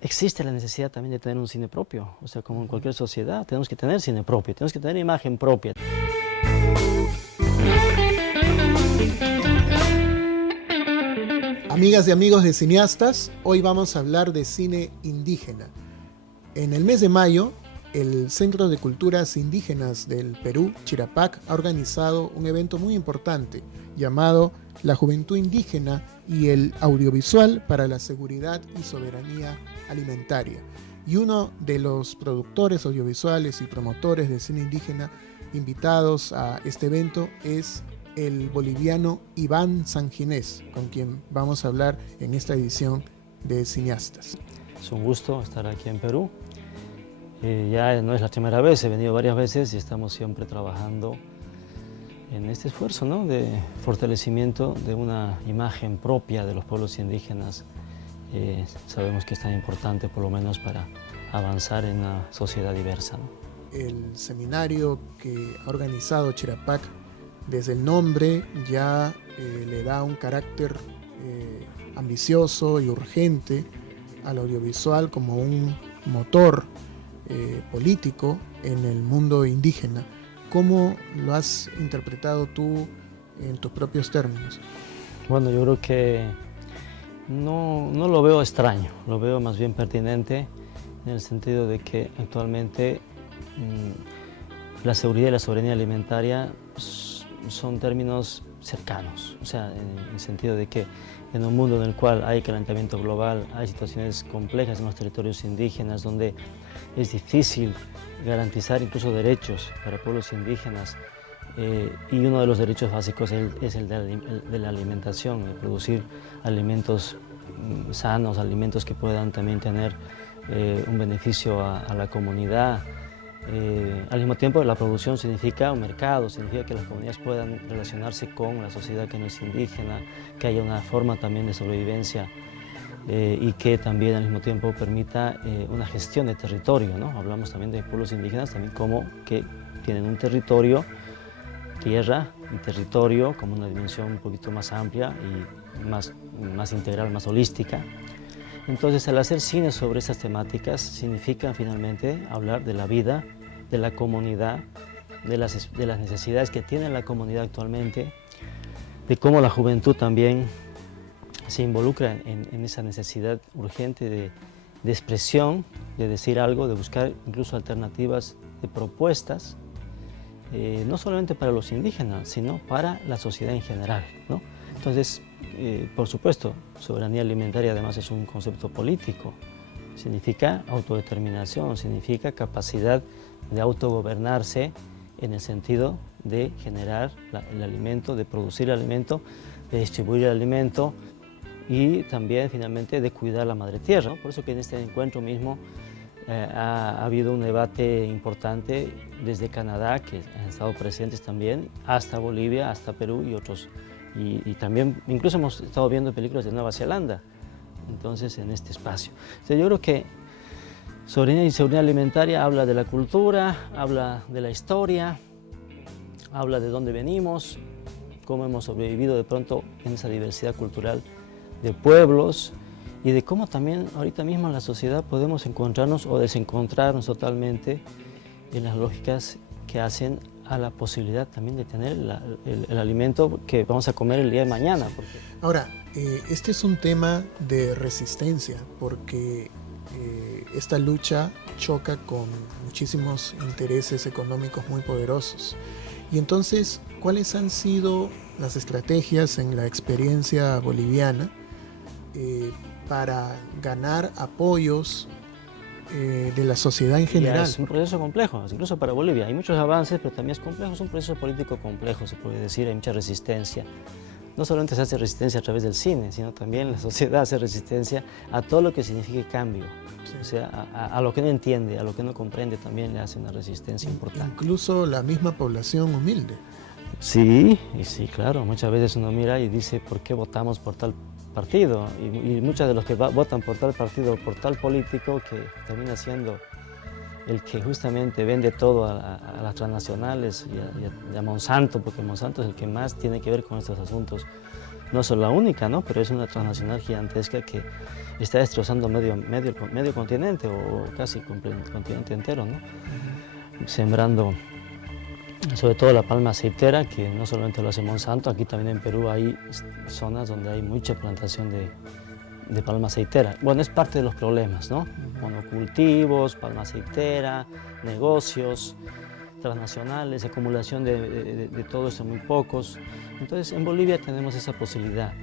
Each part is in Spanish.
existe la necesidad también de tener un cine propio. O sea, como en cualquier sociedad, tenemos que tener cine propio, tenemos que tener imagen propia. Amigas y amigos de cineastas, hoy vamos a hablar de cine indígena. En el mes de mayo, el Centro de Culturas Indígenas del Perú, Chirapac, ha organizado un evento muy importante llamado La Juventud Indígena y el Audiovisual para la Seguridad y Soberanía Alimentaria. Y uno de los productores audiovisuales y promotores de cine indígena invitados a este evento es el boliviano Iván Sanginés, con quien vamos a hablar en esta edición de Cineastas. Es un gusto estar aquí en Perú. Ya no es la primera vez, he venido varias veces y estamos siempre trabajando en este esfuerzo, ¿no?, de fortalecimiento de una imagen propia de los pueblos indígenas. Sabemos que es tan importante, por lo menos, para avanzar en una sociedad diversa, ¿no? El seminario que ha organizado Chirapac, desde el nombre ya le da un carácter ambicioso y urgente al audiovisual como un motor político en el mundo indígena. ¿Cómo lo has interpretado tú en tus propios términos? Bueno, yo creo que no lo veo extraño, lo veo más bien pertinente en el sentido de que actualmente la seguridad y la soberanía alimentaria son términos cercanos, o sea, en el sentido de que en un mundo en el cual hay calentamiento global, hay situaciones complejas en los territorios indígenas donde es difícil garantizar incluso derechos para pueblos indígenas, y uno de los derechos básicos es el de la alimentación, de producir alimentos sanos, alimentos que puedan también tener un beneficio a la comunidad. Al mismo tiempo, la producción significa un mercado, significa que las comunidades puedan relacionarse con la sociedad que no es indígena, que haya una forma también de sobrevivencia y que también al mismo tiempo permita una gestión de territorio, ¿no? Hablamos también de pueblos indígenas también como que tienen un territorio, tierra y territorio como una dimensión un poquito más amplia y más integral, más holística. Entonces, al hacer cine sobre esas temáticas significa finalmente hablar de la vida, de la comunidad, de las necesidades que tiene la comunidad actualmente, de cómo la juventud también se involucra en esa necesidad urgente de expresión, de decir algo, de buscar incluso alternativas de propuestas, no solamente para los indígenas, sino para la sociedad en general, ¿no? Entonces, por supuesto, soberanía alimentaria además es un concepto político, significa autodeterminación, significa capacidad de autogobernarse en el sentido de generar el alimento, de producir el alimento, de distribuir el alimento y también finalmente de cuidar la madre tierra, ¿no? Por eso que en este encuentro mismo ha habido un debate importante desde Canadá, que han estado presentes también, hasta Bolivia, hasta Perú y otros. Y también, incluso hemos estado viendo películas de Nueva Zelanda, entonces, en este espacio. Entonces, yo creo que soberanía y seguridad alimentaria habla de la cultura, habla de la historia, habla de dónde venimos, cómo hemos sobrevivido de pronto en esa diversidad cultural de pueblos y de cómo también ahorita mismo en la sociedad podemos encontrarnos o desencontrarnos totalmente en las lógicas que hacen a la posibilidad también de tener el alimento que vamos a comer el día de mañana. Ahora, este es un tema de resistencia porque esta lucha choca con muchísimos intereses económicos muy poderosos. Y entonces, ¿cuáles han sido las estrategias en la experiencia boliviana para ganar apoyos de la sociedad en general? Ya es un proceso complejo, incluso para Bolivia. Hay muchos avances, pero también es complejo, es un proceso político complejo, se puede decir, hay mucha resistencia. No solamente se hace resistencia a través del cine, sino también la sociedad hace resistencia a todo lo que signifique cambio. Sí. O sea, a lo que no entiende, a lo que no comprende, también le hace una resistencia importante. Incluso la misma población humilde. Sí, y sí, claro, muchas veces uno mira y dice, ¿por qué votamos por tal partido? Y muchos de los que votan por tal partido, por tal político, que termina siendo el que justamente vende todo a las transnacionales y a Monsanto, porque Monsanto es el que más tiene que ver con estos asuntos No es la única, ¿no? Pero es una transnacional gigantesca que está destrozando medio continente o casi el continente entero, ¿no? Sembrando sobre todo la palma aceitera, que no solamente lo hace Monsanto, aquí también en Perú hay zonas donde hay mucha plantación de palma aceitera. Bueno, es parte de los problemas, ¿no? Monocultivos, palma aceitera, negocios transnacionales, acumulación de todo eso en muy pocos. Entonces, en Bolivia tenemos esa posibilidad.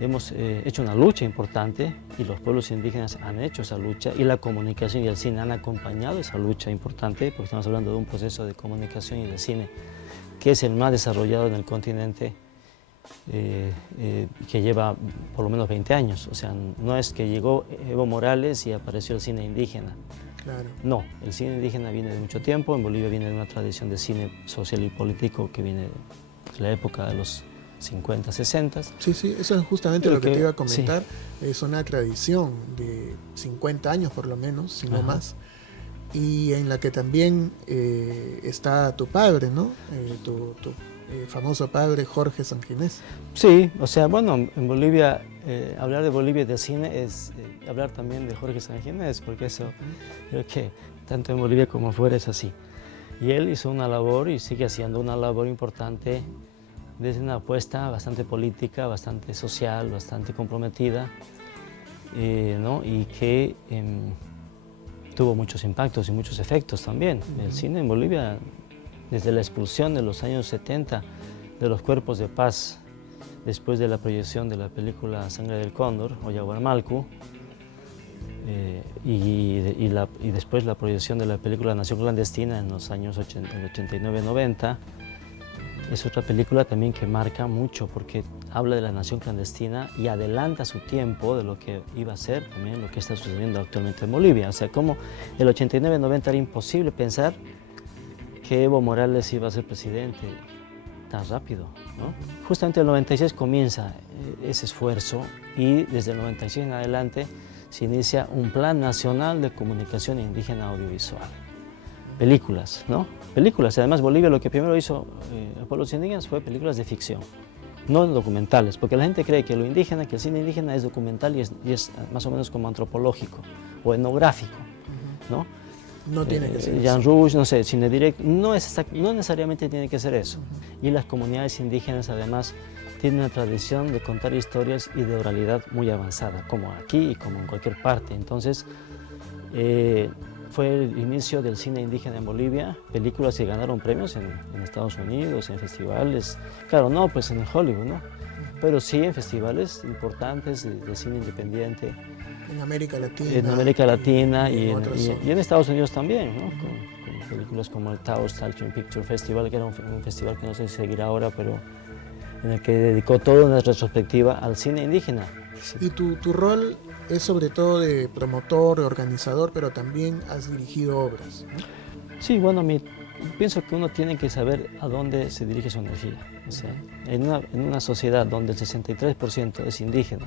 Hemos hecho una lucha importante y los pueblos indígenas han hecho esa lucha y la comunicación y el cine han acompañado esa lucha importante, porque estamos hablando de un proceso de comunicación y de cine que es el más desarrollado en el continente, que lleva por lo menos 20 años. O sea, no es que llegó Evo Morales y apareció el cine indígena. Claro. No, el cine indígena viene de mucho tiempo. En Bolivia viene de una tradición de cine social y político que viene de la época de los 50, 60. Sí, eso es justamente lo que te iba a comentar. Sí. Es una tradición de 50 años por lo menos, si no más, y en la que también está tu padre, ¿no? Tu famoso padre Jorge Sanginés. Sí, o sea, bueno, en Bolivia, hablar de Bolivia y de cine es hablar también de Jorge Sanginés, porque eso creo que tanto en Bolivia como afuera es así. Y él hizo una labor y sigue haciendo una labor importante desde una apuesta bastante política, bastante social, bastante comprometida, ¿no? Y que tuvo muchos impactos y muchos efectos también. El cine en Bolivia, desde la expulsión de los años 70 de los cuerpos de paz, después de la proyección de la película Sangre del Cóndor o Yaguarmalcu, y después la proyección de la película Nación Clandestina en los años 89-90, es otra película también que marca mucho porque habla de la nación clandestina y adelanta su tiempo de lo que iba a ser también lo que está sucediendo actualmente en Bolivia. O sea, como el 89-90 era imposible pensar que Evo Morales iba a ser presidente tan rápido, ¿no? Justamente el 96 comienza ese esfuerzo y desde el 96 en adelante se inicia un plan nacional de comunicación indígena audiovisual. Películas, ¿no? Películas. Además, Bolivia lo que primero hizo a pueblos indígenas fue películas de ficción, no documentales, porque la gente cree que lo indígena, que el cine indígena es documental y es más o menos como antropológico o etnográfico, ¿no? No tiene que ser Jean eso. Rouge, no sé, Cine Direct, no necesariamente tiene que ser eso. Y las comunidades indígenas además tienen una tradición de contar historias y de oralidad muy avanzada, como aquí y como en cualquier parte. Entonces, fue el inicio del cine indígena en Bolivia, películas que ganaron premios en Estados Unidos, en festivales, claro, no pues en Hollywood, ¿no? Pero sí en festivales importantes de cine independiente. En América Latina. En América Latina y en en Estados Unidos también, ¿no? Con películas como el Taos Talking Picture Festival, que era un festival que no sé si seguirá ahora, pero en el que dedicó toda una retrospectiva al cine indígena. Sí. Y tu rol es sobre todo de promotor, de organizador, pero también has dirigido obras, ¿no? Sí, bueno, pienso que uno tiene que saber a dónde se dirige su energía. O sea, en una sociedad donde el 63% es indígena,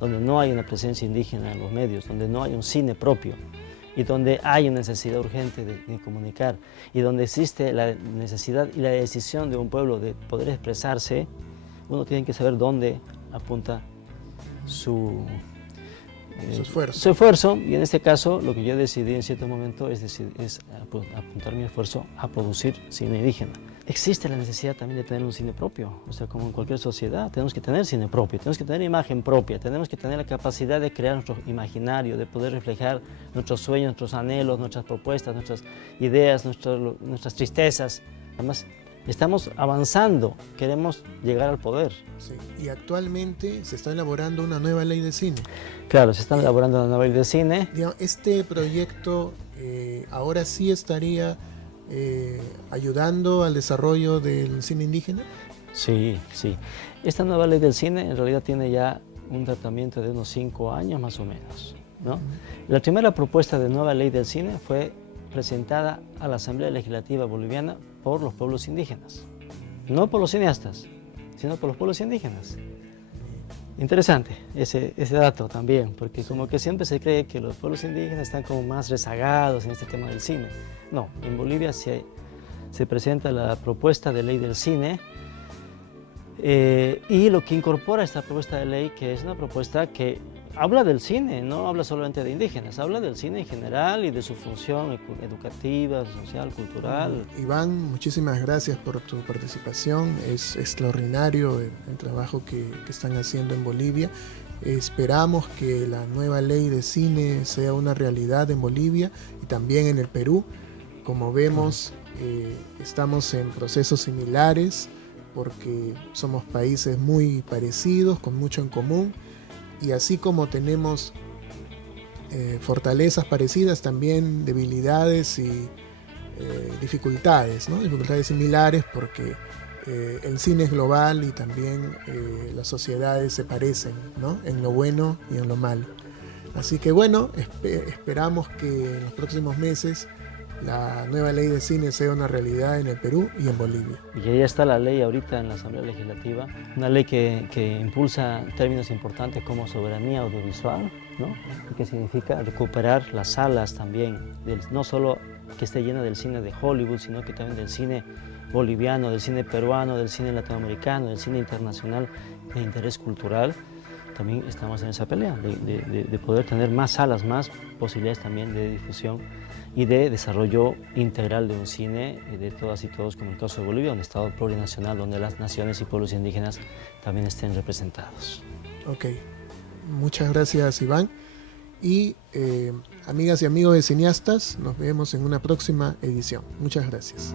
donde no hay una presencia indígena en los medios, donde no hay un cine propio y donde hay una necesidad urgente de comunicar y donde existe la necesidad y la decisión de un pueblo de poder expresarse, uno tiene que saber dónde apunta su esfuerzo, y en este caso lo que yo decidí en cierto momento es apuntar mi esfuerzo a producir cine indígena. Existe la necesidad también de tener un cine propio, o sea, como en cualquier sociedad tenemos que tener cine propio, tenemos que tener imagen propia, tenemos que tener la capacidad de crear nuestro imaginario, de poder reflejar nuestros sueños, nuestros anhelos, nuestras propuestas, nuestras ideas, nuestras tristezas. Además, estamos avanzando, queremos llegar al poder. Sí. Y actualmente se está elaborando una nueva ley de cine. Claro, se está elaborando una nueva ley de cine. Digamos, este proyecto ahora sí estaría ayudando al desarrollo del cine indígena. Sí, sí. Esta nueva ley del cine en realidad tiene ya un tratamiento de unos 5 años más o menos, ¿no? La primera propuesta de nueva ley del cine fue presentada a la Asamblea Legislativa Boliviana por los pueblos indígenas, no por los cineastas, sino por los pueblos indígenas. Interesante ese dato también, porque como que siempre se cree que los pueblos indígenas están como más rezagados en este tema del cine. No, en Bolivia se presenta la propuesta de ley del cine Y lo que incorpora esta propuesta de ley, que es una propuesta que habla del cine, no habla solamente de indígenas, habla del cine en general y de su función educativa, social, cultural. Iván, muchísimas gracias por tu participación. Es extraordinario el trabajo que están haciendo en Bolivia. Esperamos que la nueva ley de cine sea una realidad en Bolivia y también en el Perú. Como vemos, estamos en procesos similares porque somos países muy parecidos, con mucho en común. Y así como tenemos fortalezas parecidas, también debilidades y dificultades, ¿no? Dificultades similares porque el cine es global y también las sociedades se parecen, ¿no? En lo bueno y en lo malo. Así que bueno, esperamos que en los próximos meses la nueva ley de cine sea una realidad en el Perú y en Bolivia. Y ahí está la ley ahorita en la Asamblea Legislativa, una ley que impulsa términos importantes como soberanía audiovisual, ¿no? Que significa recuperar las salas también, no solo que esté llena del cine de Hollywood, sino que también del cine boliviano, del cine peruano, del cine latinoamericano, del cine internacional de interés cultural. También estamos en esa pelea de poder tener más salas, más posibilidades también de difusión y de desarrollo integral de un cine de todas y todos, como el caso de Bolivia, un estado plurinacional donde las naciones y pueblos indígenas también estén representados. Ok, muchas gracias Iván. Y amigas y amigos de cineastas, nos vemos en una próxima edición. Muchas gracias.